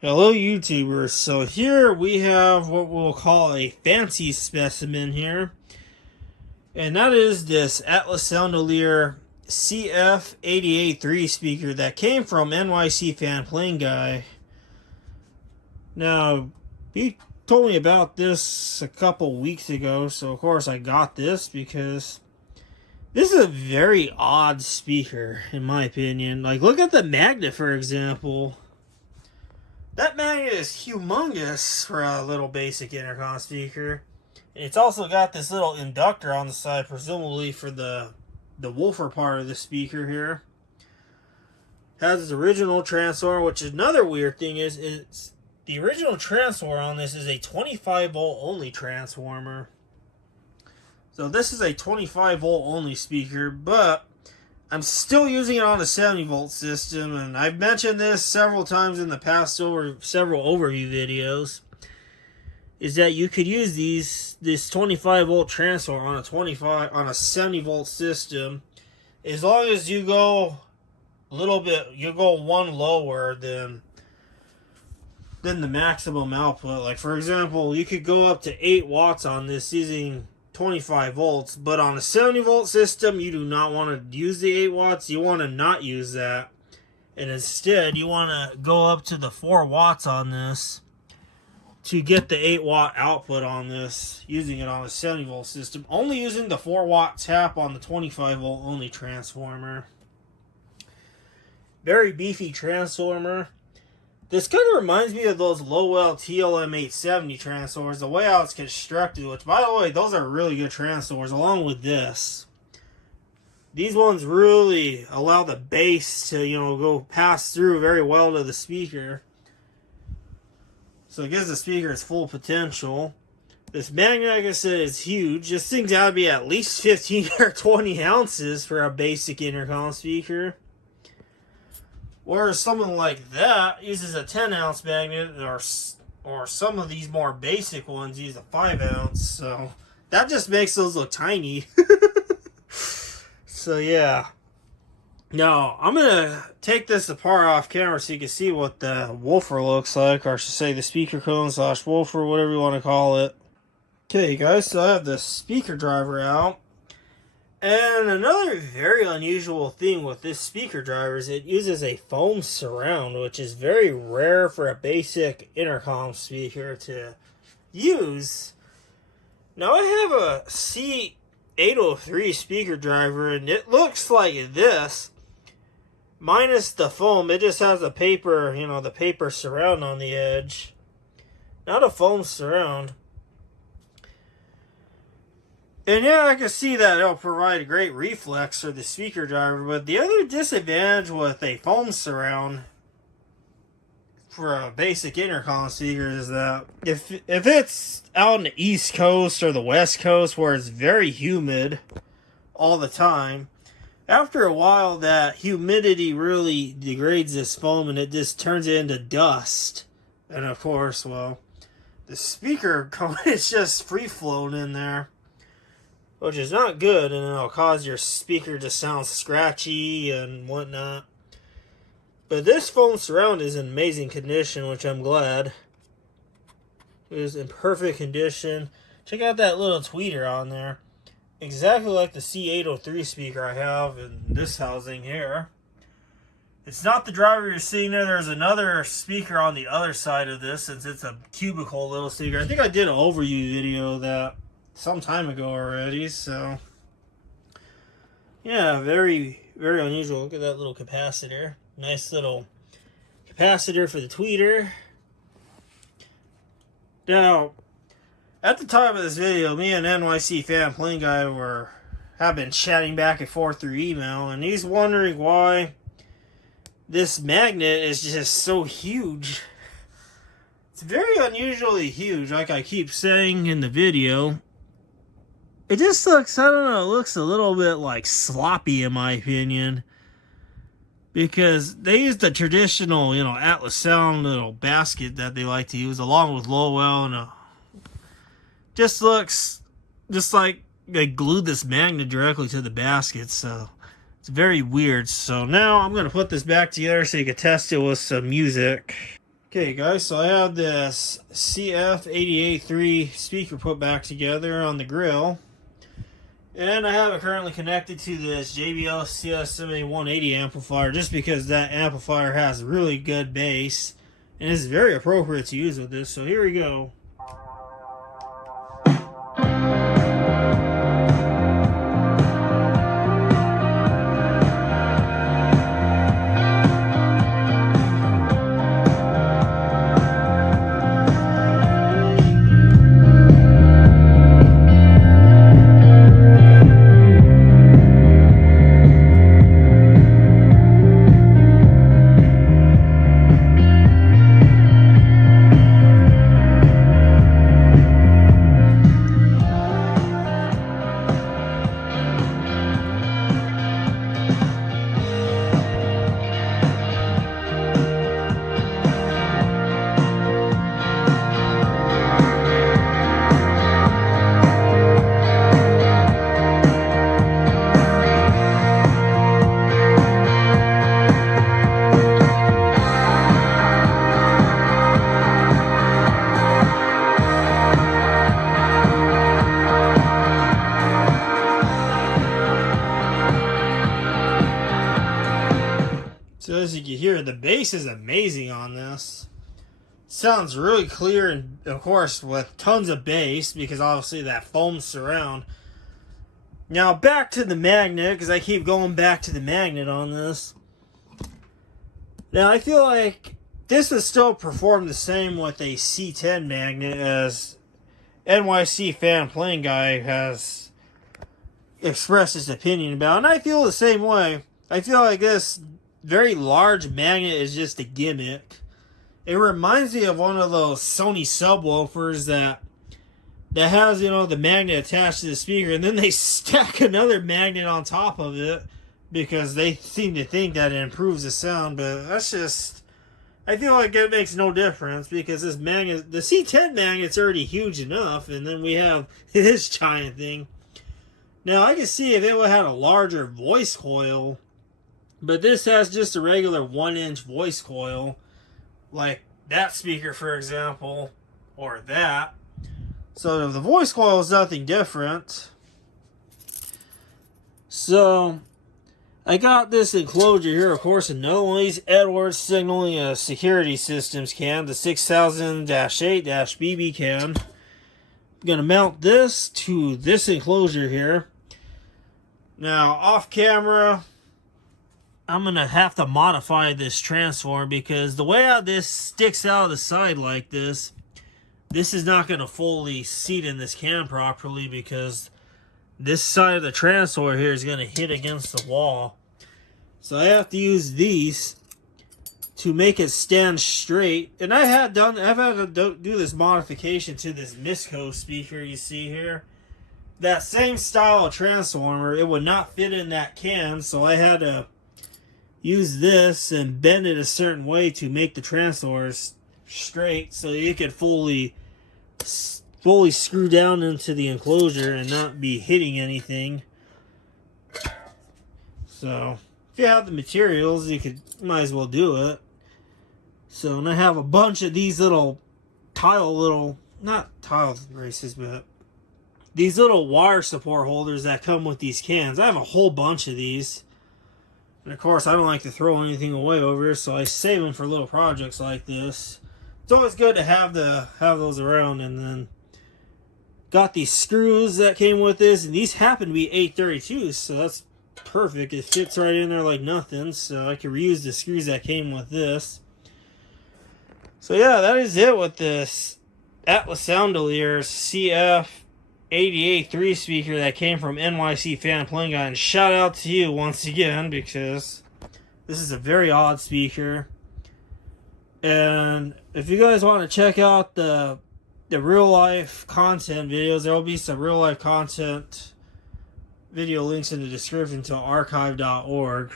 Hello YouTubers, so here we have what we'll call a fancy specimen here, and that is this Atlas Soundolier CF883 speaker that came from NYCFanPlaneguy. Now, he told me about this a couple weeks ago, so of course I got this because this is a very odd speaker in my opinion. Like, look at the magnet, for example. That magnet is humongous for a little basic intercom speaker. And it's also got this little inductor on the side, presumably for the woofer part of the speaker here. Has its original transformer, which is another weird thing is it's the original transformer on this is a 25 volt only transformer. So this is a 25 volt only speaker, but I'm still using it on a 70 volt system, and I've mentioned this several times in the past over several overview videos, is that you could use this 25 volt transformer on a 70 volt system as long as you go a little bit, you go one lower than the maximum output. Like, for example, you could go up to 8 watts on this using 25 volts, but on a 70 volt system you do not want to use the 8 watts. You want to not use that, and instead you want to go up to the 4 watts on this to get the 8 watt output on this, using it on a 70 volt system, only using the 4 watt tap on the 25 volt only transformer. Very beefy transformer. This kind of reminds me of those Lowell TLM870 transformers, the way how it's constructed, which, by the way, those are really good transformers, along with this. These ones really allow the bass to, go pass through very well to the speaker. So it gives the speaker its full potential. This magnet, like I said, is huge. This thing's got to be at least 15 or 20 ounces for a basic intercom speaker. Whereas something like that uses a 10 ounce magnet, or some of these more basic ones use a 5 ounce. So that just makes those look tiny. So yeah. Now I'm gonna take this apart off camera so you can see what the woofer looks like, or I should say the speaker cone / woofer, whatever you want to call it. Okay guys, so I have the speaker driver out. And another very unusual thing with this speaker driver is it uses a foam surround, which is very rare for a basic intercom speaker to use. Now I have a CF883 speaker driver, and it looks like this, minus the foam. It just has a paper, the paper surround on the edge, not a foam surround. And yeah, I can see that it'll provide a great reflex for the speaker driver, but the other disadvantage with a foam surround for a basic intercom speaker is that if it's out on the East Coast or the West Coast where it's very humid all the time, after a while that humidity really degrades this foam and it just turns it into dust. And of course, well, the speaker cone is just free flowing in there, which is not good, and it'll cause your speaker to sound scratchy and whatnot. But this foam surround is in amazing condition, which I'm glad. It is in perfect condition. Check out that little tweeter on there. Exactly like the C803 speaker I have in this housing here. It's not the driver you're seeing there. There's another speaker on the other side of this, since it's a cubicle little speaker. I think I did an overview video that some time ago already, so yeah, very, very unusual. Look at that little capacitor. Nice little capacitor for the tweeter. Now, at the time of this video, me and NYCFanPlaneguy have been chatting back and forth through email, and he's wondering why this magnet is just so huge. It's very unusually huge, like I keep saying in the video. It just looks, I don't know, it looks a little bit like sloppy in my opinion. Because they use the traditional, Atlas Sound little basket that they like to use along with Lowell, and just looks just like they glued this magnet directly to the basket, so it's very weird. So now I'm going to put this back together so you can test it with some music. Okay guys, so I have this CF883 speaker put back together on the grill. And I have it currently connected to this JBL CS180 amplifier just because that amplifier has really good bass. And it's very appropriate to use with this, so here we go. So as you can hear, the bass is amazing on this. Sounds really clear and, of course, with tons of bass because obviously that foam surround. Now back to the magnet, because I keep going back to the magnet on this. Now I feel like this would still perform the same with a C10 magnet as NYCFanPlaneguy has expressed his opinion about. And I feel the same way. I feel like this very large magnet is just a gimmick. It reminds me of one of those Sony subwoofers that has, you know, the magnet attached to the speaker, and then they stack another magnet on top of it because they seem to think that it improves the sound. But that's just, I feel like it makes no difference because this magnet, the C10 magnet's already huge enough, and then we have this giant thing. Now I can see if it would have had a larger voice coil, but this has just a regular 1-inch voice coil, like that speaker, for example, or that. So the voice coil is nothing different. So I got this enclosure here, of course, and no Noise Edwards signaling security systems can, the 6000-8-BB can. I'm going to mount this to this enclosure here. Now, off camera, I'm going to have to modify this transformer because the way how this sticks out of the side like this is not going to fully seat in this can properly because this side of the transformer here is going to hit against the wall. So I have to use these to make it stand straight. And I've had to do this modification to this Misco speaker you see here. That same style of transformer, it would not fit in that can, so I had to use this and bend it a certain way to make the transformers straight so you could fully screw down into the enclosure and not be hitting anything. So if you have the materials, you might as well do it. So, and I have a bunch of these little not tile braces, but these little wire support holders that come with these cans. I have a whole bunch of these. And of course, I don't like to throw anything away over here, so I save them for little projects like this. It's always good to have those around. And then got these screws that came with this, and these happen to be 832s, so that's perfect. It fits right in there like nothing, so I can reuse the screws that came with this. So yeah, that is it with this Atlas Soundolier CF883 speaker that came from NYCFanPlaneguy, and shout out to you once again because this is a very odd speaker. And if you guys want to check out the real life content videos, there will be some real life content video links in the description to archive.org.